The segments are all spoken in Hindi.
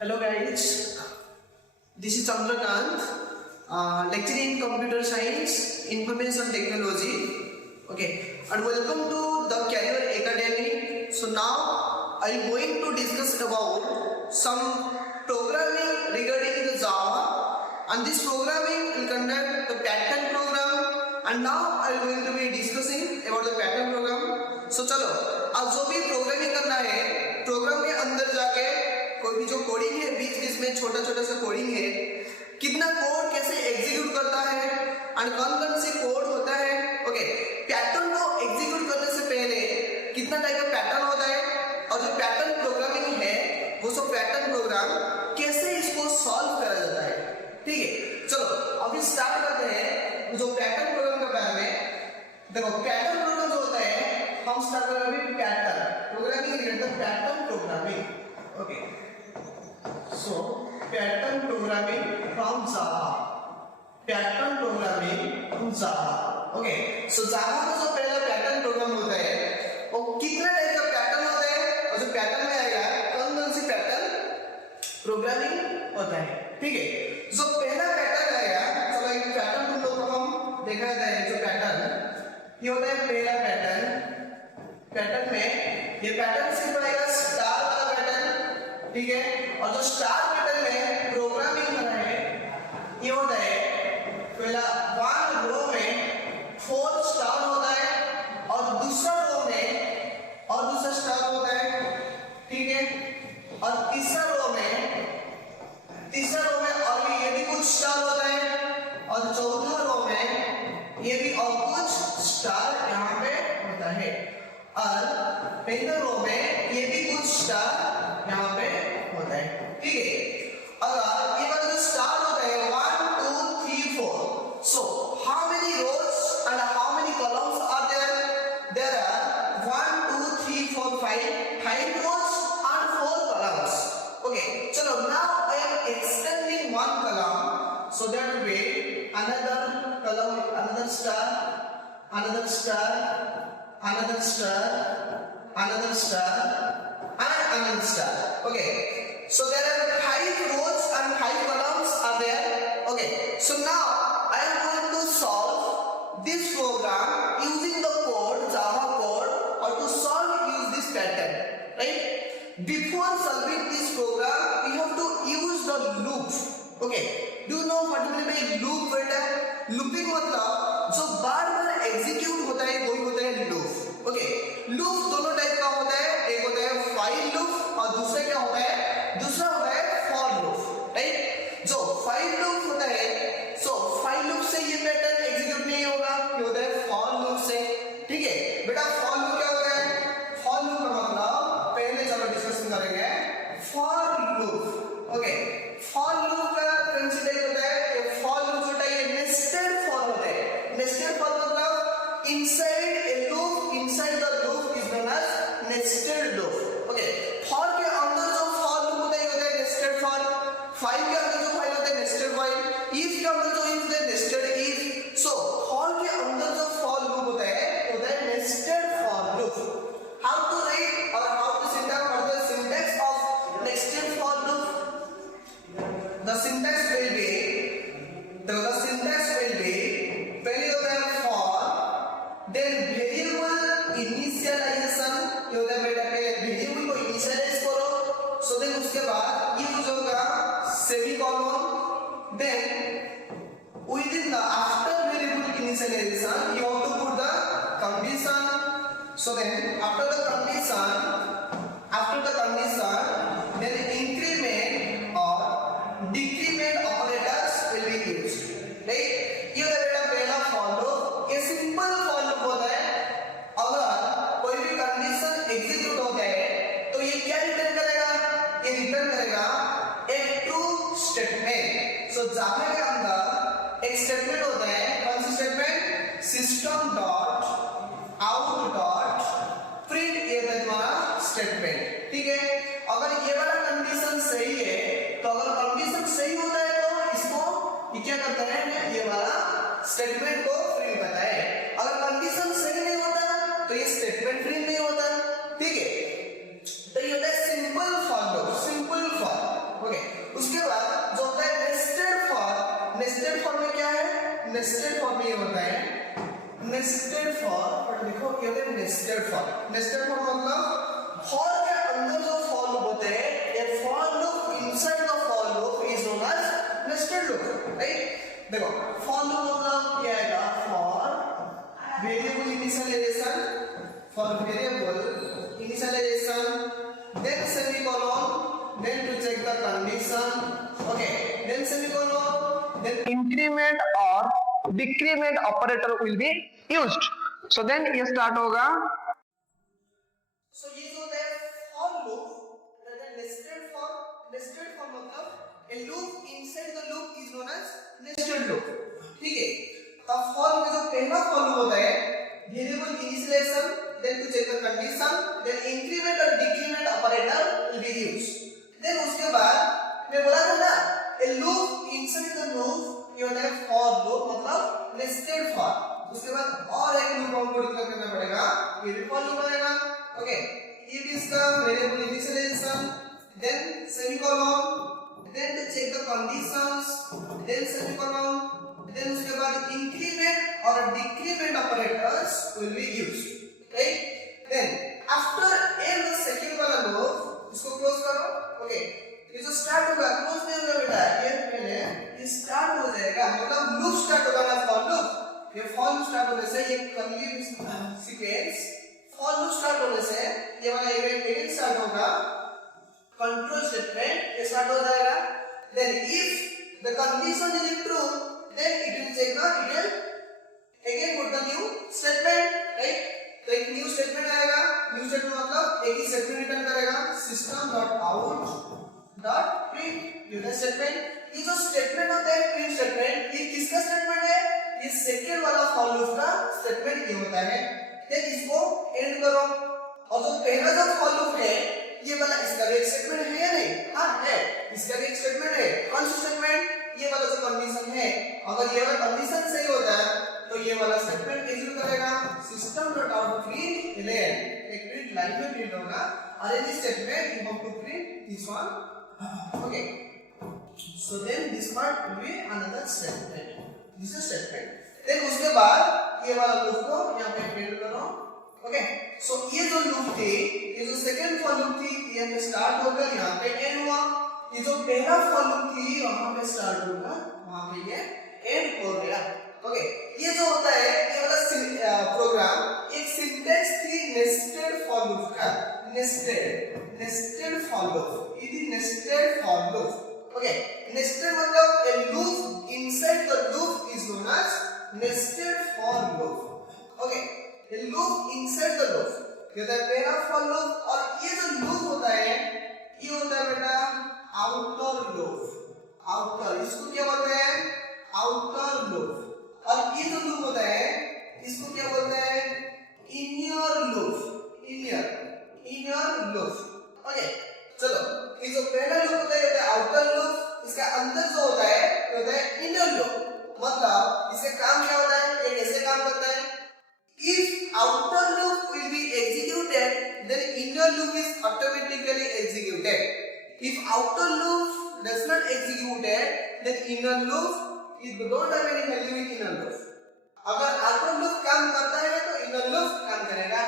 Hello guys, this is Chandrakant, lecturing in computer science, information technology. Okay, and welcome to the Career Academy. So now I am going to discuss about some programming regarding the Java, and this programming will conduct the pattern program. And now I am going to be discussing about the pattern program. So चलो आज जो भी प्रोग्रामिंग करना है, प्रोग्राम के अंदर जाके कोई भी जो कोडिंग है, बीच बीच में छोटा छोटा सा कोडिंग है, कितना कोड कैसे एग्जीक्यूट करता है और कौन कौन से कोड होता है। ओके, पैटर्न को एग्जीक्यूट करने से पहले कितना टाइप का पैटर्न होता है और जो पैटर्न प्रोग्रामिंग है वो सब पैटर्न प्रोग्राम कैसे इसको सॉल्व करा जाता है। ठीक है, चलो अभी स्टार्ट करते हैं जो पैटर्न प्रोग्राम के बारे में। देखो पैटर्न प्रोग्राम जो होता है, हम स्टार्ट करेंगे अभी pattern programming related pattern programming. Okay, so pattern programming from Java, pattern programming from Java. Okay, so Java का जो पहला पैटर्न प्रोग्राम होता है वो कितना टाइप का पैटर्न होता है और जो पैटर्न में आएगा कौन कौन सी पैटर्न प्रोग्रामिंग होता है। ठीक है, जो पहला पैटर्न आएगा, चलो एक पैटर्न तुम लोगों को हम देखा जाता है। जो पैटर्न ये होता है पहला पैटर्न, पैटर्न में ये पैटर्न सिर्फ आएगा स्टार वाला पैटर्न। ठीक है, और जो स्टार पैटर्न में प्रोग्रामिंग करना है ये होता है पहला वन रो में 4 स्टार होता है और दूसरा रो में और दूसरा स्टार होता है। ठीक है, और तीसरा रो में और भी ये भी कुछ स्टार होता है और चौथा रो में ये भी और कुछ स्टार यहाँ पे होता है और पहले रो में ये भी कुछ स्टार यहाँ पे होता है। ठीक है, अगर ये वाला जो स्टार होता है 1 2 3 4, so how many rows and how many columns are there? There are 1 2 3 4 5 rows and 4 columns. Okay, chalo now I am extending one column, so that will be another column, another star, another star, another star, another star, and another star. Okay, so there are 5 rows and 5 columns are there. Okay, so now I am going to solve this program using the code, Java code, or to solve use this pattern, right? Before solving this program we have to use the loop. Okay, do you know what will be loop? बेटा looping मतलब जो बार बार एग्जीक्यूट होता है वही होता है लूप। ओके, लूप दोनों टाइप का होता है, एक होता है फाइल लूप और दूसरा क्या होता है, दूसरा होता है फॉर लूप। राइट, जो फाइल लूप होता है, सो फाइल लूप से ये पैटर्न एग्जीक्यूट नहीं होगा, ये होता है फॉर लूप से। ठीक है बेटा, फॉर लूप क्या होता है? फॉर लूप का मतलब पहले चलो डिस्कशन करेंगे for loop. Okay, for loop का कंसीडर होता है कि फॉर लूप होता है नेस्टेड फॉर होता है। नेस्टेड फॉर मतलब inside a loop, inside the loop is known as nested loop. Okay, for के अंदर जो फॉर लूप होता है नेस्टेड फॉर, फाइल के अंदर जो फाइल होता है नेस्टेड फाइल, इफ के अंदर जो इफ होता है नेस्टेड इफ। सो फॉर के अंदर जो फॉर लूप होता है nested for loop. How to write और हाउ टू सिंटैक्स और the syntax of nested for loop? The syntax will be पहले होता है for, then variable initialization। ये होता है बेटा पहले वेरिएबल को इनिशियलाइज करो, so then उसके बाद यूज होगा semicolon, then within the after variable initialization you have to put the condition, so then after the condition then increment or decrement operators will be used। Right, ये बेटा पहला फॉर लूप, ये सिंपल फॉर लूप होता है। अगर कोई भी कंडीशन एग्जीक्यूट होता है तो ये क्या रिटर्न करेगा? ये रिटर्न करेगा एक ट्रू स्टेटमेंट। सो जावा के अंदर एक स्टेटमेंट होता है, कौन सा statement? System dot out dot print, ये है तुम्हारा स्टेटमेंट। ठीक है, अगर ये वाला कंडीशन सही है तो अगर कंडीशन सही होता है तो इसको ये क्या करता है, ये वाला स्टेटमेंट को प्रिंट करता है। अगर कंडीशन सही नहीं होता तो ये स्टेटमेंट प्रिंट नहीं होता। ठीक है, तो ये होता है simple for loop, simple for. Nested form में होता है नेस्टेड फॉर, देखो क्या होता है नेस्टेड फॉर। नेस्टेड फॉर मतलब फॉर के अंदर जो फॉर लूप होते हैं, ये for loop inside the for loop is known as nested loop, right. देखो फॉर लूप मतलब क्या आएगा, for variable initialization, for variable initialization, then semicolon, then to check the condition, okay, then semicolon, then increment or decrement operator will be used. So then ये start होगा, so ये जो है for loop, that nested for मतलब a loop inside the loop is known as nested loop, ठीक है। तब for में जो पहला for loop होता है variable initialization, then to check the condition, then increment or decrement operator will be used. Then उसके बाद मैं बोला था ना a loop inside the loop ये होता है for loop मतलब nested for। उसके बाद और एक लूप हमको डिक्लेयर करना पड़ेगा, ये भी for loop बनेगा, ओके। ये भी इसका variable initialization, then semicolon, then to check the conditions, then semicolon, then उसके बाद increment और decrement operators will be used, right? Then after end the second वाला लूप इसको क्लोज करो, ओके। ये जो स्टार्ट होगा क्लोज नहीं होगा बेटा, ये पहले ये स्टार्ट हो जाएगा, मतलब लूप स्टार्ट होगा ना फॉर लूप। ये फॉर लूप स्टार्ट होने से ये curly sequence for loop start होने से ये वाला इवेंट स्टार्ट होगा, कंट्रोल स्टेटमेंट ये स्टार्ट हो जाएगा। Then if the condition is true then it will check the, it will again put the new statement, right? तो एक न्यू स्टेटमेंट आएगा, न्यू स्टेटमेंट मतलब एक ही स्टेटमेंट रिटर्न करेगा, system.out.print यूनिट स्टेटमेंट। ये जो स्टेटमेंट होता है प्रिंट स्टेटमेंट, ये किसका स्टेटमेंट है, ये सेकंड वाला फॉर लूप का स्टेटमेंट ये होता है। देन इसको एंड करो, और जो पहला जो फॉर लूप है ये वाला, इसका भी एक स्टेटमेंट है या नहीं, हां है, इसका भी एक स्टेटमेंट है, कौन सा स्टेटमेंट, ये वाला जो कंडीशन है, अगर ये वाला कंडीशन सही होता है तो ये वाला स्टेटमेंट एग्जीक्यूट करेगा, system.out.print 11 एक प्रिंट लाइन में प्रिंट होगा, और ये statement you have to print this one, okay. So then this part will be another statement, this is statement. Then उसके बाद ये वाला लूप को यहां पे प्रिंट करो, ओके। सो ये जो लूप थी, ये जो सेकंड फॉर लूप थी, ये पे स्टार्ट होकर यहां पे एंड हुआ। ये जो पहला फॉर लूप थी वहां पे स्टार्ट होगा, वहां पे ये एंड हो गया, ओके। ये जो होता है ये वाला प्रोग्राम एक सिंटैक्स थी नेस्टेड फॉर लूप का, नेस्टेड फॉर लूप, ये थी nested for loop, okay. Nested मतलब a loop inside the loop is known as nested for loop, okay. a loop inside the loop ये होता है पहला फॉर लूप, और ये जो लूप होता है ये होता है बेटा आउटर लूप, आउटर, इसको क्या बोलते हैं, आउटर लूप। और ये जो लूप होता है इसको क्या बोलते हैं, inner loop, inner loop, okay. चलो ये जो पहला लूप होता है आउटर लूप, इसका अंदर जो होता है ये होता है इनर लूप। मतलब इसका काम क्या होता है, ये कैसे काम करता है, if outer loop will be executed then inner loop is automatically executed, if outer loop does not executed then inner loop it don't have any value in inner loop। अगर outer loop काम करता है तो inner loop काम करेगा,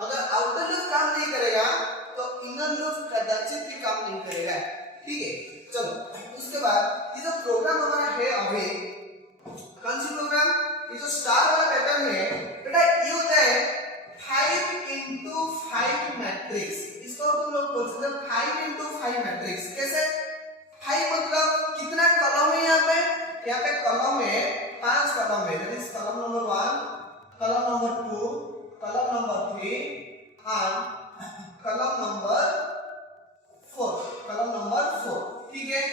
अगर outer loop काम नहीं करेगा तो inner loop कदाचित भी काम नहीं करेगा, ठीक है। चलो उसके बाद ये जो प्रोग्राम हमारा है अभी कौन सी प्रोग्राम, ये जो स्टार वाला पैटर्न है बेटा, ये होता है 5x5 मैट्रिक्स, इसको तुम लोग बोल सकते हो 5x5 मैट्रिक्स। कैसे 5 मतलब कितना कॉलम है, यहाँ पे कॉलम है 5 कॉलम है, that is column number 1, column number 2, column number 3 और कॉलम नंबर 4, कॉलम नंबर 4, ठीक है।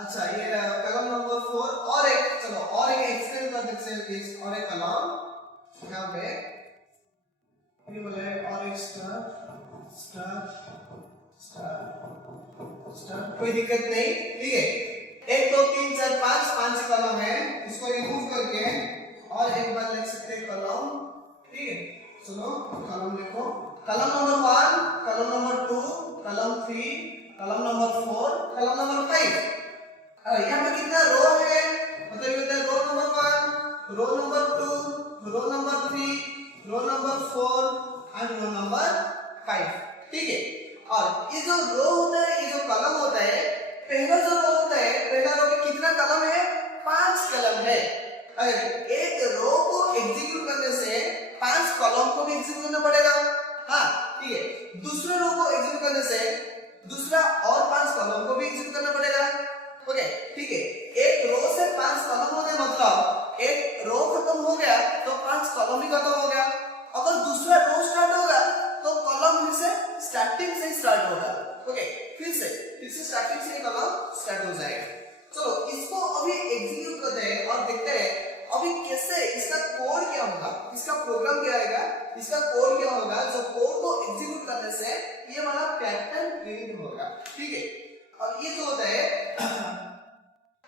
अच्छा ये कॉलम नंबर 4 और एक, चलो और एक एक्सटेंड कर देते हैं प्लीज, और एक कॉलम यहाँ पे ये बोले और एक स्टार स्टार स्टार स्टार, कोई दिक्कत नहीं, ठीक है। 1 2 3 4 5 कॉलम है, इसको रिमूव करके और एक बार लिख सकते हैं कॉलम, ठीक है। चलो कॉलम लिखो, column number 1, column number 2, column 3, column number 4, column number 5। यहाँ पे कितना रो है, मतलब ये होता है row number 1, row number 2, row number 3, row number 4 and row number 5। ठीक है, और ये जो रो होता है, ये जो कॉलम होता है, पहला जो रो होता है, पहला रो में कितना कॉलम है? 5 कॉलम है। अगर एक रो को एग्जीक्यूट करने से 5 कॉलम को भी एग्जीक्यूट करना पड़ेगा। हाँ ठीक है, दूसरे रो को एग्जीक्यूट करने से दूसरा और 5 कॉलम को भी एग्जीक्यूट करना पड़ेगा। ओके ठीक है, एक रो से 5 कॉलम होने मतलब एक रो खत्म हो गया तो 5 कॉलम भी खत्म हो गया। अगर दूसरा रो स्टार्ट होगा तो कॉलम फिर से स्टार्टिंग से स्टार्ट होगा। ओके फिर से स्टार्टिंग से कॉलम स्टार्ट हो जाएगा। चलो इसको अभी एग्जीक्यूट करते हैं और देखते हैं अभी कैसे इसका कोड क्या होगा, इसका प्रोग्राम क्या आएगा, इसका कोड क्या होगा। जो कोड को एग्जीक्यूट करने से ये वाला पैटर्न प्रिंट होगा। ठीक है, और ये जो होता है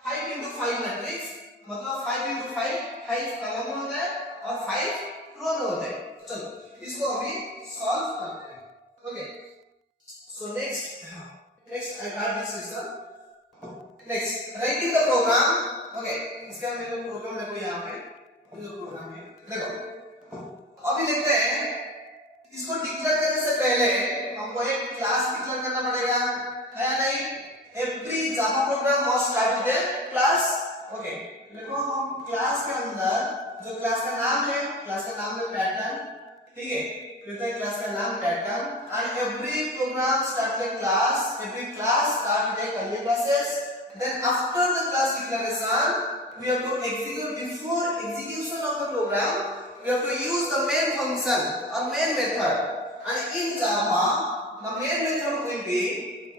5 into 5 मैट्रिक्स, मतलब 5 into 5 कॉलम में होता है और 5 रो में होता है। चलो इसको अभी सॉल्व करते हैं। Okay so next I got this system. Next writing the program. Okay इसका मैं लोग प्रोग्राम देखो, यहाँ पे जो प्रोग्राम है देखो, अभी देखते हैं इसको डिक्लेयर करने से पहले हमको एक क्लास डिक्लेयर करना पड़ेगा, है या नहीं? Every Java program must start with A class. Okay देखो हम क्लास के अंदर जो क्लास का नाम है, क्लास का नाम है पैटर्न। ठीक है, फिर क्लास का नाम pattern and every programme start with class, every class start with curly brackets. Then after the class declaration, we have to execute, before execution of the program, we have to use the main function or main method. And in Java, the main method will be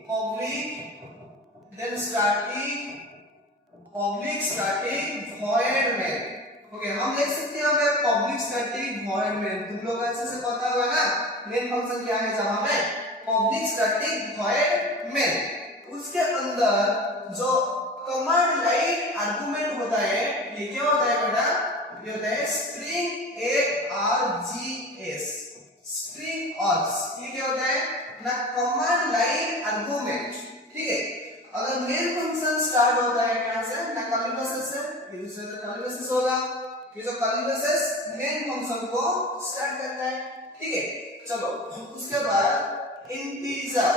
public, then static void main. Okay, हम लिख सकते हैं यहाँ पे public static void main। तुम लोग अच्छे से पता हुआ ना main function क्या है Java में? public static void main। उसके अंदर जो कमांड लाइन आर्गुमेंट होता है, ये क्या होता है बेटा? ये होता है स्ट्रिंग args, स्ट्रिंग आर्ग्स। ये क्या होता है ना? Command line argument. ठीक है, अगर मेन फंक्शन स्टार्ट होता है कहां से? ना कर्ली ब्रैकेट से, ये दूसरा तो कर्ली ब्रैकेट होगा। ये जो कर्ली ब्रैकेट मेन फंक्शन को स्टार्ट करता है। ठीक है, चलो उसके बाद इंटीजर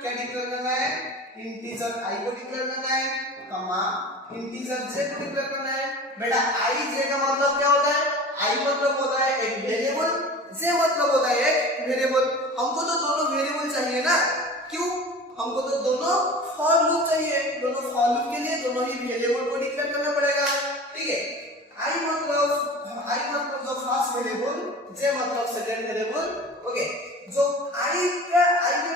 क्या डिक्लेयर करना है? इंटीजर i को डिक्लेयर करना है, कमा इंटीजर j को डिक्लेयर करना है। बेटा i j का मतलब क्या होता है? i मतलब होता है एक वेरिएबल, j मतलब होता है एक वेरिएबल। हमको तो दोनों वेरिएबल चाहिए ना, क्यों? हमको तो दोनों फॉर लूप चाहिए, दोनों फॉर लूप के लिए दोनों ही वेरिएबल को डिक्लेयर करना पड़ेगा। ठीक है, i मतलब जो फर्स्ट वेरिएबल, j मतलब सेकंड वेरिएबल। ओके, जो i का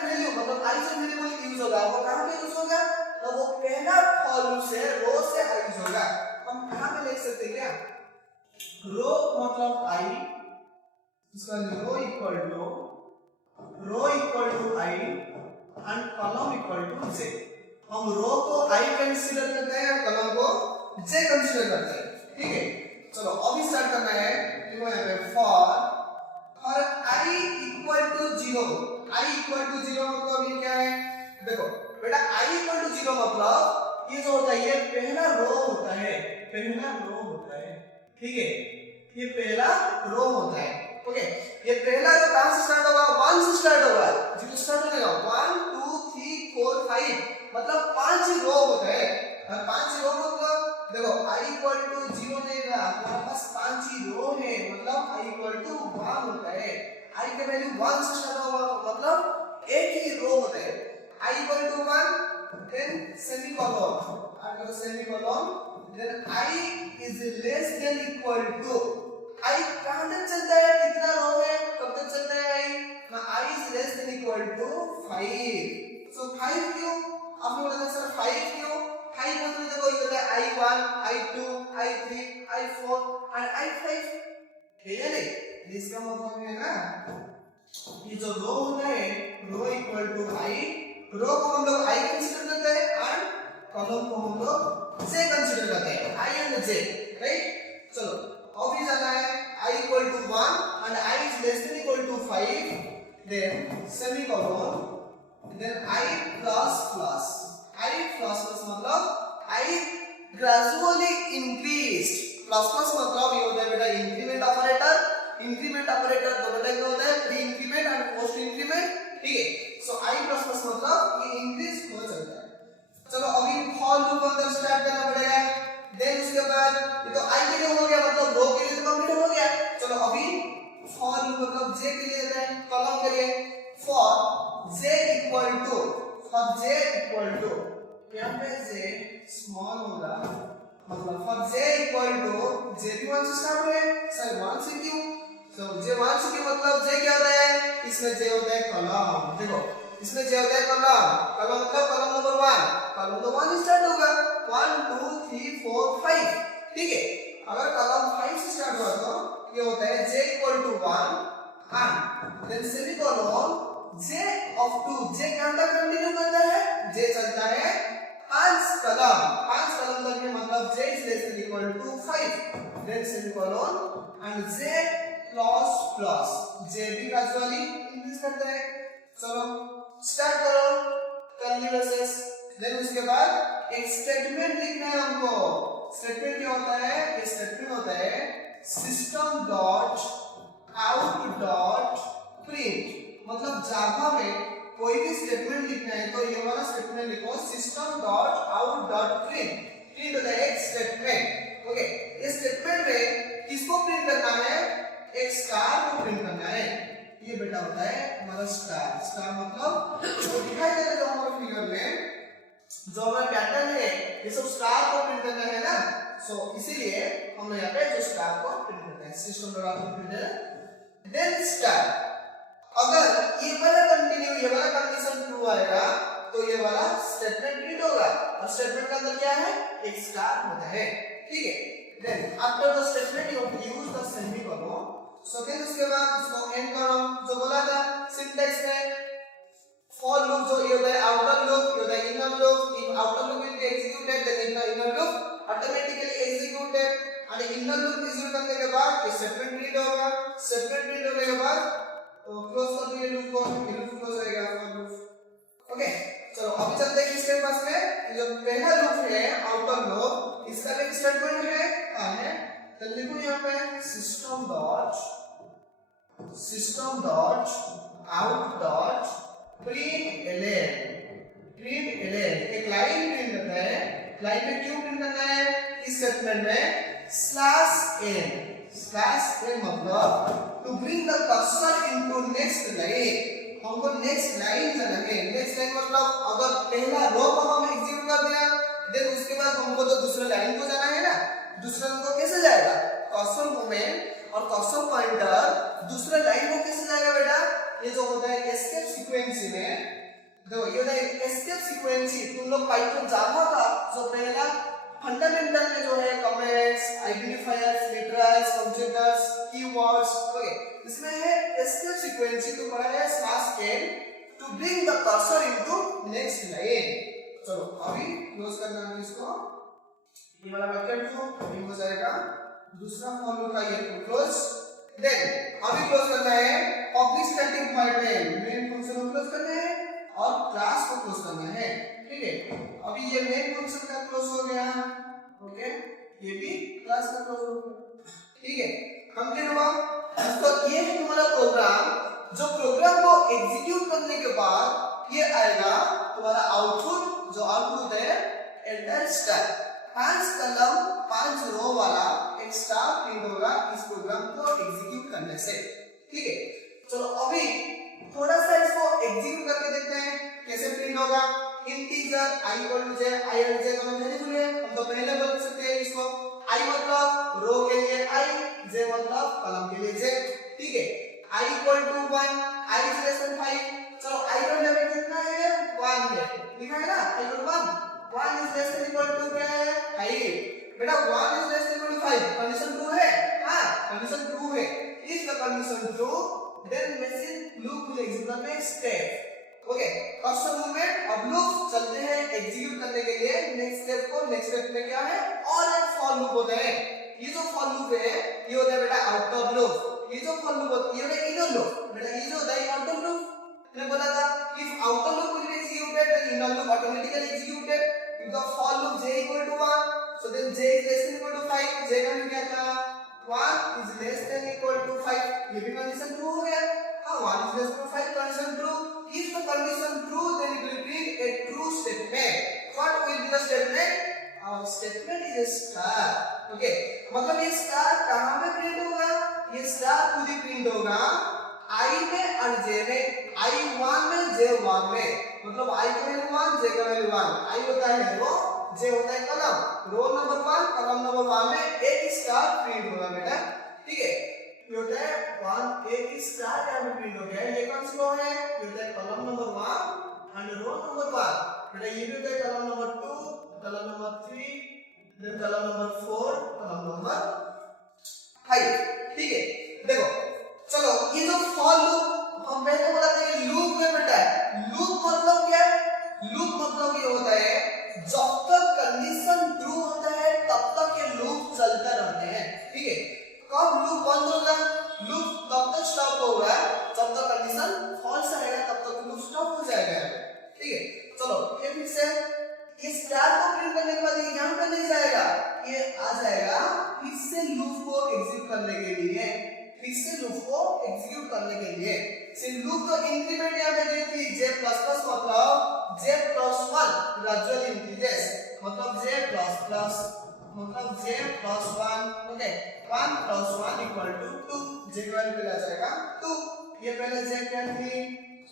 वैल्यू मतलब i जो वेरिएबल यूज होगा वो कहां पे यूज होगा? तो वो पहला फॉर लूप से रो से i यूज होगा। हम कहां पे लिख सकते हैं क्या? रो मतलब i, इसका row equal to i and column equal to j। हम रो को i कंसीडर करते हैं और कॉलम को j कंसीडर करते हैं। ठीक है, चलो अभी स्टार्ट करना है। देखो यहाँ पे for i equal to 0, i equal to 0 मतलब ये क्या है? देखो बेटा i इक्वल टू 0 मतलब ये जो होता है ये पहला रो होता है, ठीक है, ये पहला रो होता है। ओके, ये पहला रो कहां से स्टार्ट होगा? 1 से स्टार्ट होगा, 0 स्टार्ट होगा। 1 2 3 4 5 मतलब 5 रो होता है। और 5 रो मतलब देखो i इक्वल टू 0 नहीं रहा, हमारे पास 5 ही रो है, मतलब i इक्वल टू 1 होता है। i का वैल्यू 1 से स्टार्ट होगा मतलब एक ही रो होता है। i equal to 1 then semicolon, after semicolon then i is less than equal to. i कहां तक चलता है? कितना रो है? कब तक चलता है i? ना i is less than equal to 5। So 5 क्यों? आपने बोला सर 5 क्यों? 5 मतलब देखो ये होता है i1 i2 i3 i4 और i5 है या नहीं? इसका मतलब है ना ये जो रो होता है रो इक्वल टू i, रो को हम लोग i कंसीडर करते हैं और कॉलम को हम लोग j कंसीडर करते हैं, i एंड j, राइट? चलो अभी जाना है i equal to 1 and i is less than equal to 5 then semicolon then i plus मतलब i gradually increased plus plus मतलब ये होता है बेटा इंक्रीमेंट ऑपरेटर। इंक्रीमेंट ऑपरेटर दोनों टाइप का होता है, pre increment and post increment, ठीक है। सो आई प्लस प्लस मतलब ये इंक्रीज हो चलता है। चलो अभी फॉर लूप अंदर स्टार्ट करना पड़ेगा। देन उसके बाद ये तो आई के लिए हो गया, मतलब रो के लिए तो कंप्लीट हो गया। चलो अभी फॉर लूप मतलब जे के लिए देते हैं, कॉलम के लिए for j equal to, for j equal to यहाँ पे j स्मॉल होगा, मतलब for j equal to j भी 1 से स्टार्ट हुए सर 1 से क्यों, तो j 1 से क्यों मतलब j क्या होता है, इसमें j होता है कॉलम। देखो इसमें j होता है कॉलम, कॉलम मतलब कॉलम नंबर 1, कॉलम तो 1 स्टार्ट होगा 1 2 3 4 5, ठीक है। अगर कॉलम 5 से स्टार्ट हुआ तो ये होता है j equal to 1 and then semicolon j of 2, j कहां तक कंटिन्यू करता है, j चलता है 5 कॉलम तक के, मतलब j is less than equal to 5 then semicolon and j plus plus j भी ग्रेजुअली इंक्रीज करता है। चलो स्टार्ट करो कर्ली ब्रेसेस, देन उसके बाद एक स्टेटमेंट लिखना है हमको। स्टेटमेंट क्या होता है, ये स्टेटमेंट होता है system dot out dot print, मतलब जावा में कोई भी स्टेटमेंट लिखना है तो ये वाला स्टेटमेंट लिखो system dot out dot print. Print होता है एक स्टेटमेंट, ओके। इस स्टेटमेंट में किसको प्रिंट करना है, एक स्टार को प्रिंट करना है। ये बेटा होता है हमारा स्टार। स्टार मतलब जो दिखाई दे रहा है जो हमारे फिगर में जो हमारा पैटर्न है ये सब स्टार को प्रिंट करना है ना, सो इसीलिए हम यहाँ पे जो स्टार को प्रिंट करते हैं system dot out print then star. अगर ये वाला कंटिन्यू, ये वाला कंडीशन ट्रू आएगा तो ये वाला स्टेटमेंट प्रिंट होगा, और स्टेटमेंट का अंदर क्या है, एक स्टार होता है, ठीक है। Then after the statement you use the semicolon, so then उसके बाद इसको एंड करो। जो बोला था सिंटैक्स में फॉर लूप जो ये होता है आउटर लूप, ये होता है inner loop. If outer loop will be executed then inner loop automatically executed, और इनर लूप एग्जीक्यूट करने के बाद ये स्टेटमेंट प्रिंट होगा। स्टेटमेंट प्रिंट होने के बाद तो क्लोज कर दो ये लूप को, ये लूप क्लोज हो जाएगा फॉर लूप, ओके। चलो अभी चलते हैं किसके पास में, जो पहला लूप है आउटर लूप, इसका भी स्टेटमेंट है तो लिखो यहाँ पे system dot out dot print L N. एक लाइन प्रिंट करना है, लाइन में क्यों प्रिंट करना है, इस स्टेटमेंट में स्लैश एन मतलब to bring the cursor into next line, हमको नेक्स्ट लाइन जाना है। नेक्स्ट लाइन मतलब अगर पहला रो को हम एग्जीक्यूट कर दिया देन उसके बाद हमको तो दूसरे लाइन को जाना है ना, दूसरे लाइन को कैसे जाएगा, कर्सर मूवमेंट और कर्सर पॉइंटर दूसरे लाइन को कैसे जाएगा बेटा, ये जो होता है एस्केप सीक्वेंसी में, देखो ये होता है एस्केप सीक्वेंसी। तुम लोग पाइथन जावा का जो पहला फंडामेंटल में जो है comments, identifiers, literals, constructors, keywords, okay, इसमें है एस्केप सीक्वेंसी तो पढ़ा है slash n to bring the cursor into next line. चलो अभी क्लोज करना है इसको, ये वाला ब्रैकेट को ये हो जाएगा, दूसरा फॉर लूप का ये क्लोज। देन अभी क्लोज करना है public static void main function को क्लोज करना है और क्लास को क्लोज करना है, ठीक है। अभी ये मेन फंक्शन का क्लोज हो गया, ओके, ये भी क्लास का क्लोज हो गया, ठीक है। कंप्लीट हुआ। तो ये है तुम्हारा प्रोग्राम, जो प्रोग्राम को एग्जीक्यूट करने के बाद ये आएगा तुम्हारा आउटपुट, जो आउटपुट है एंटर स्टार, 5 कॉलम 5 रो वाला एक स्टार प्रिंट होगा इस प्रोग्राम को एग्जीक्यूट करने से, ठीक है। चलो अभी थोड़ा सा इसको एग्जीक्यूट करके देखते हैं कैसे प्रिंट होगा। इंटीजर i j, i और j दोनों वेरिएबल है, हम तो पहले बोल सकते हैं इसको i मतलब रो के लिए i, j मतलब कॉलम के लिए j, ठीक है। i equal to 1, i is less than 5। चलो i का वैल्यू कितना है, 1 है, लिखा है ना, i equal 1 is less than equal to क्या है, 5। बेटा 1 is less than equal to 5 condition true है, हां कंडीशन ट्रू है। If the condition true then machine loop will execute the next step, okay. Cursor movement अब लूप चलते हैं एग्जीक्यूट करने के लिए नेक्स्ट स्टेप को। नेक्स्ट स्टेप में क्या है, और एक फॉर लूप होता है। ये जो फॉर लूप है ये होता है बेटा आउटर लूप, ये जो फॉर लूप होता है ये होता है इनर लूप। बेटा ये जो होता है आउटर लूप, मैंने बोला था if outer loop will be executed then inner loop automatically executed। if the for loop j equal to 1, so then j is less than equal to 5, j का वैल्यू क्या था 1 is less than equal to 5, ये भी कंडीशन ट्रू हो गया। हाँ 1 is less than 5 condition true, if the condition true then it will be a true statement। what will be the statement? our statement is a star। Okay मतलब ये स्टार कहां पे प्रिंट होगा, ये स्टार खुद ही प्रिंट होगा i में और j में, i1 में j1 में, मतलब i का वैल्यू 1 j का वैल्यू 1, i होता है रो, j होता है कलम, रो नंबर 1 कलम नंबर 1 में एक स्टार प्रिंट होगा बेटा। ठीक है ये होता है 1 एक स्टार यहां पे प्रिंट हो गया, ये कौन सी रो है, ये होता है कलम नंबर 1 एंड रो नंबर 1, बेटा ये भी होता है कलम नंबर 2 कलम नंबर 3 देन कलम नंबर 4 कलम नंबर 5। ठीक है देखो चलो ये जो फॉर लूप हम पहले बोला था कि लूप में बेटा है, लूप मतलब क्या है, लूप मतलब ये होता है जब तक कंडीशन ट्रू होता है तब तक ये लूप चलते रहते हैं। ठीक है कब लूप बंद होगा, लूप तब तक स्टॉप होगा जब तक कंडीशन फॉल्स आएगा, तब तक लूप स्टॉप हो जाएगा। ठीक है चलो ये फिर से ये स्टार को प्रिंट करने के बाद ये यहां पे नहीं जाएगा, ये आ जाएगा फिर से लूप को एग्जीक्यूट करने के लिए, फिर से लूप को एग्जीक्यूट करने के लिए से लूप तो इंक्रीमेंट यहां पे दी थी j++ मतलब j+1 ग्रेजुअल इंक्रीजेस, मतलब j++ मतलब j+1 ओके 1 + 1 = 2, j का वैल्यू आ जाएगा 2, ये पहले j क्या थी,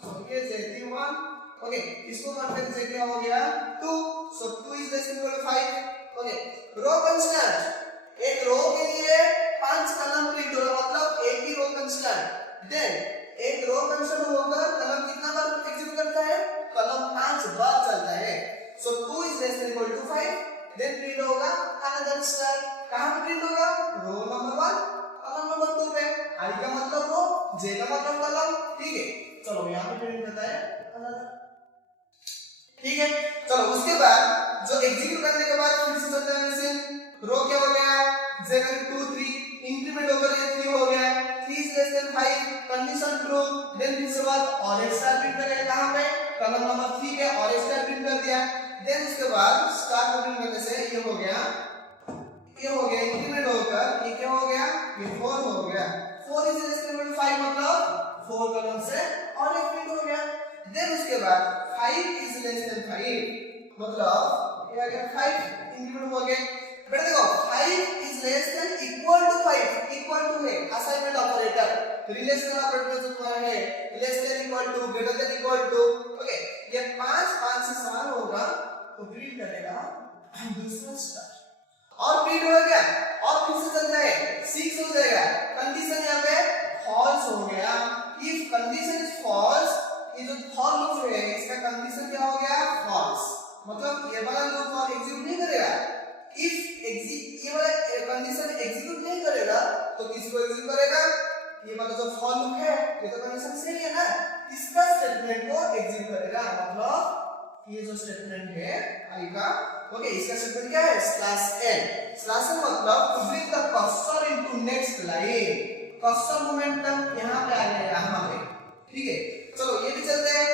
सो ये j थी 1 ओके इसको करने से क्या हो गया 2, so 2 is less than equal to 5। Okay row constant, एक रो के लिए 5 कलम प्रिंट होगा, मतलब एक ही रो कांस्टेंट, देन एक रो कांस्टेंट होकर कलम कितना बार एग्जीक्यूट करता है, कलम 5 बार चलता है, so 2 is less than equal to 5, then print होगा अनदर स्टार, कहां पे प्रिंट होगा, रो नंबर 1 कलम नंबर 2 पे, i का मतलब रो, j का मतलब कलम। ठीक है चलो यहां पे प्रिंट करता है अनदर। ठीक है चलो उसके बाद जो एग्जीक्यूट करने के बाद फिर से चलता है मशीन, रो क्या हो गया j का 2 3 इंक्रीमेंट होकर ये 3 हो गया, 3 is less than 5 condition true, then फिर से बाद और एक स्टार प्रिंट करेगा कहां पे, कलम नंबर 3 के और एक स्टार प्रिंट कर दिया, देन उसके बाद स्टार को प्रिंट करने से ये हो गया इंक्रीमेंट होकर ये क्या हो गया, ये 4 हो गया, 4 is less than 5 मतलब 4 कलम से और एक प्रिंट हो गया, देन उसके बाद 5 is less than 5 मतलब ये आ गया 5 इंक्रीमेंट हो गया। बेटा देखो 5 is less than equal to 5, equal to है असाइनमेंट ऑपरेटर, रिलेशनल ऑपरेटर जो तुम्हारा है less than equal to greater than equal to, okay ये 5 से समान होगा तो प्रिंट करेगा दूसरा स्टार और प्रिंट हो गया और फिर से चलता है 6 हो जाएगा, कंडीशन यहां पे फॉल्स हो गया, इफ कंडीशन इज फॉल्स ये जो फॉर लूप है इसका कंडीशन क्या हो गया फॉल्स, मतलब ये वाला लूप और एग्जीक्यूट नहीं करेगा, इफ ये वाला कंडीशन एग्जीक्यूट नहीं करेगा तो किसको एग्जीक्यूट करेगा, ये वाला जो फॉर लूप है ये तो कंडीशन सही है ना, इसका स्टेटमेंट को एग्जीक्यूट करेगा, मतलब ये जो स्टेटमेंट है आई का ओके इसका स्टेटमेंट क्या है स्लैश n मतलब to bring the cursor into next line, cursor momentum यहां पे आ गया यहां पे। ठीक है चलो ये भी चलते हैं,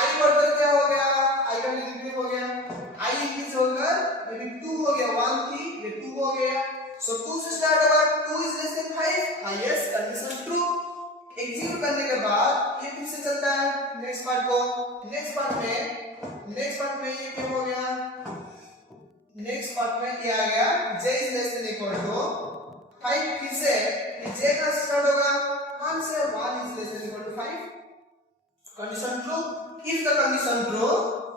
i बढ़कर क्या हो गया, i का वैल्यू इंक्रीज हो गया, i इंक्रीज होकर ये भी 2 हो गया, 1 थी ये 2 हो गया, सो 2 से स्टार्ट होगा, 2 is less than 5, हां यस कंडीशन ट्रू, एग्जीक्यूट करने के बाद ये फिर से चलता है नेक्स्ट पार्ट को, नेक्स्ट पार्ट में ये क्या हो गया, नेक्स्ट पार्ट में क्या आ गया j is less than equal to 5, फिर से ये j का स्टार्ट होगा 1 से 1 is less than equal to 5, condition true, if the condition true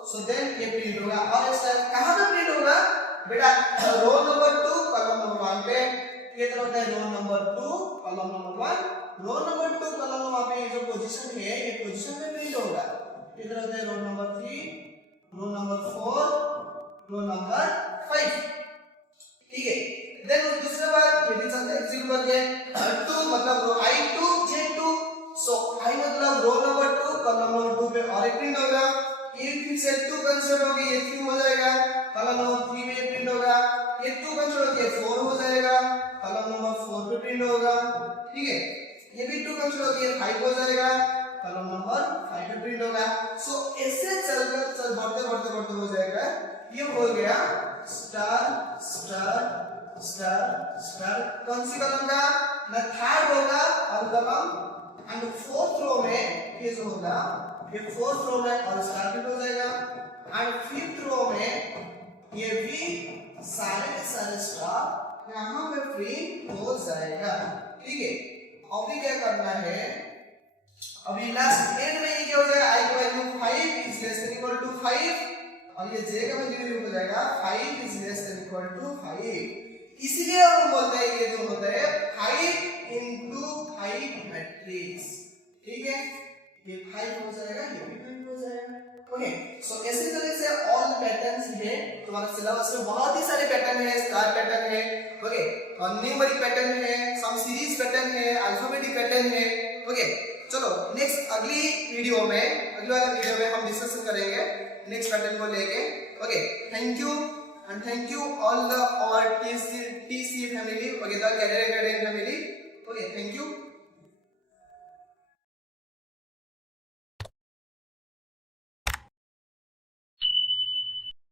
so then ये प्रिंट होगा और स्टार कहां पे प्रिंट होगा बेटा, रो नंबर 2 कॉलम नंबर 1 पे, ये तो होता है row number 2 column number 1, row number 2 column number 1 पे ये जो पोजीशन है ये पोजीशन में प्रिंट होगा, इधर होता है row number 3 row number 4 row number 5। ठीक है देन दूसरा बार ये भी चलता है एग्जीक्यूट करके 2 मतलब रो i2 j2, सो i मतलब रो नंबर 2 कॉलम नंबर 2 पे और एक प्रिंट होगा, ये फिर से 2 कंसीडर होगी ये 3 हो जाएगा, कॉलम नंबर 3 में प्रिंट होगा, ये 2 कंसीडर होगी 4 हो जाएगा, कॉलम नंबर 4 पे प्रिंट होगा। ठीक है ये भी 2 कंसीडर होगी 5 हो जाएगा, कॉलम नंबर 5 पे प्रिंट होगा, सो ऐसे चलकर बढ़ते हो जाएगा, ये हो गया स्टार स्टार स्टार स्टार। कौन सी कॉलम का ना थर्ड होगा और कॉलम एंड फोर्थ रो में ये जो होगा ये फोर्थ रो में और स्टार फिट हो जाएगा एंड फिफ्थ रो में ये भी सारे के सारे स्टार यहाँ पे फ्री हो जाएगा। ठीक है, अभी क्या करना है, अभी लास्ट एंड में ये क्या हो जाएगा, i की value 5 is less than equal to 5 और ये j का वैल्यू हो जाएगा 5 is less than equal to 5। इसलिए हम बोलते हैं ये जो होता है 5 into 5 मैट्रिक्स। ठीक है, ये 5 हो जाएगा, ये भी 5 हो जाएगा। ओके, सो इसी तरह से ऑल पैटर्न्स है तुम्हारा सिलेबस में, बहुत ही सारे पैटर्न है, स्टार पैटर्न है, ओके, और न्यूमेरिक पैटर्न है, सम सीरीज पैटर्न है, अल्फाबेटिक पैटर्न है। ओके, चलो नेक्स्ट अगली वीडियो में हम डिस्कशन करेंगे नेक्स्ट पैटर्न को लेके। Okay, thank you and thank you all the TC family, okay, the Career Academy family.